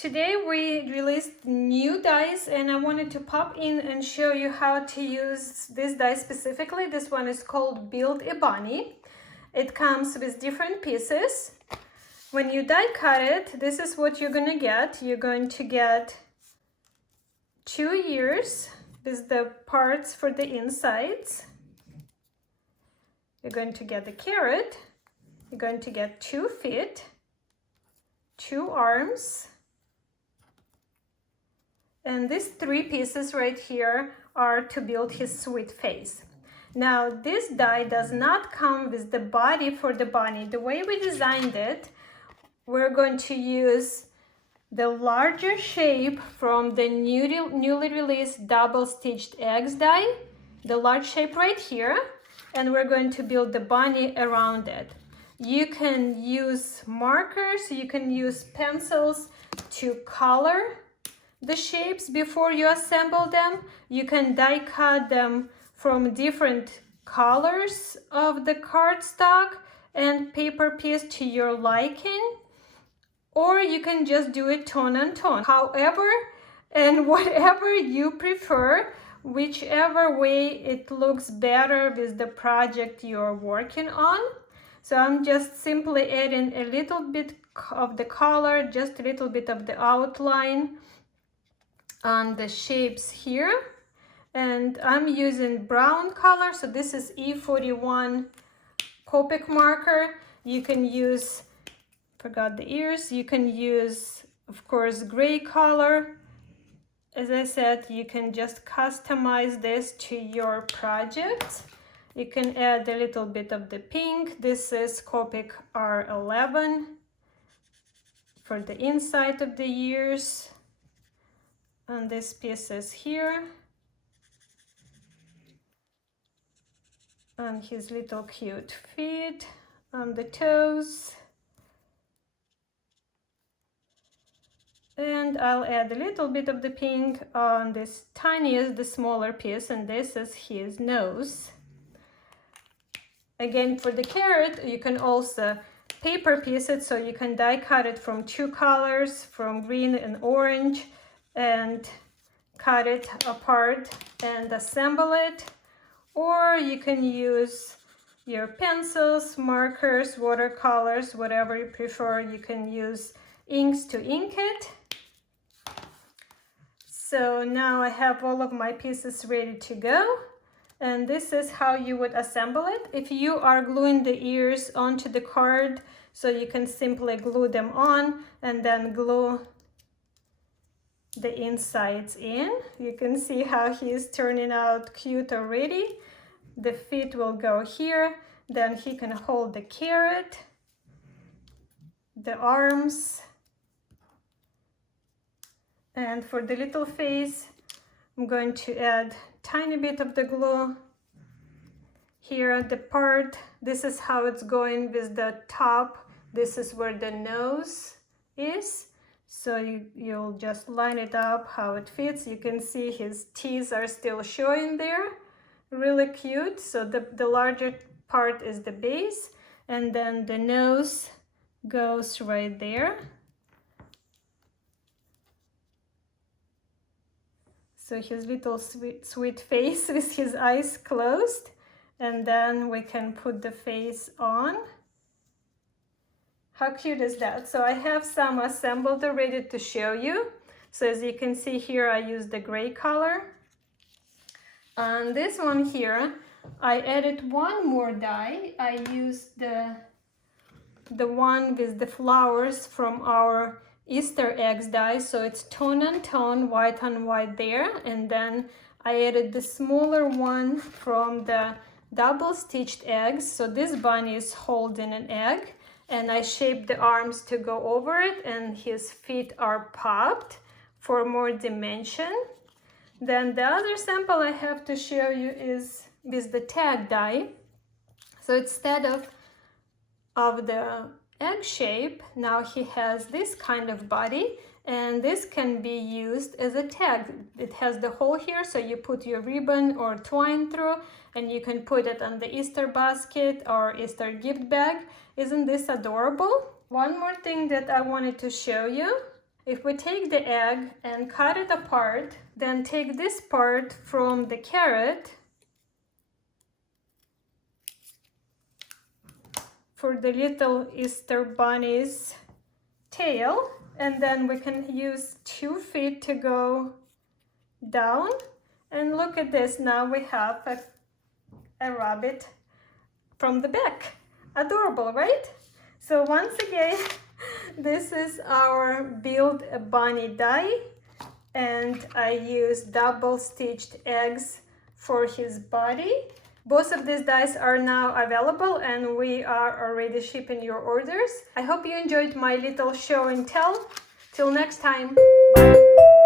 Today we released new dies and I wanted to pop in and show you how to use this die specifically. This one is called Build a Bunny. It comes with different pieces. When you die cut it, this is what you're gonna get. You're going to get 2 ears with the parts for the insides. You're going to get the carrot. You're going to get 2 feet, 2 arms, and these 3 pieces right here are to build his sweet face. Now this die does not come with the body for the bunny. The way we designed it, we're going to use the larger shape from the newly released double stitched eggs die, the large shape right here, and we're going to build the bunny around it. You can use markers, you can use pencils to color the shapes before you assemble them. You can die cut them from different colors of the cardstock and paper piece to your liking, or you can just do it tone on tone. However and whatever you prefer, whichever way it looks better with the project you're working on. So I'm just simply adding a little bit of the color, just a little bit of the outline on the shapes here, and I'm using brown color, so this is E41 Copic marker. You can use, forgot the ears, you can use of course gray color. As I said, you can just customize this to your project. You can add a little bit of the pink. This is Copic R11 for the inside of the ears. And this piece is here, and his little cute feet on the toes, and I'll add a little bit of the pink on this tiniest, the smaller piece, and this is his nose. Again, for the carrot, you can also paper piece it, so you can die cut it from 2 colors, from green and orange, and cut it apart and assemble it. Or you can use your pencils, markers, watercolors, whatever you prefer. You can use inks to ink it. So now I have all of my pieces ready to go, and this is how you would assemble it. If you are gluing the ears onto the card, so you can simply glue them on and then glue the insides in. You can see how he is turning out cute already. The feet will go here, then he can hold the carrot, the arms, and for the little face, I'm going to add tiny bit of the glue here at the part. This is how it's going with the top. This is where the nose is. So you'll just line it up how it fits. You can see his teeth are still showing there. Really cute. So the larger part is the base, and then the nose goes right there. So his little sweet face with his eyes closed, and then we can put the face on. How cute is that? So I have some assembled already to show you. So as you can see here, I used the gray color. On this one here, I added one more die. I used the one with the flowers from our Easter eggs die. So it's tone on tone, white on white there. And then I added the smaller one from the double stitched eggs. So this bunny is holding an egg, and I shaped the arms to go over it, and his feet are popped for more dimension. Then the other sample I have to show you is with the tag die. So instead of the egg shape, now he has this kind of body, and this can be used as a tag. It has the hole here, so you put your ribbon or twine through, and you can put it on the Easter basket or Easter gift bag. Isn't this adorable? One more thing that I wanted to show you If we take the egg and cut it apart, then take this part from the carrot for the little Easter bunny's tail, and then we can use 2 feet to go down. And look at this, now we have a rabbit from the back. Adorable, right? So once again, this is our Build a Bunny die, and I used double stitched eggs for his body. Both of these dies are now available and we are already shipping your orders. I hope you enjoyed my little show and tell. Till next time, bye!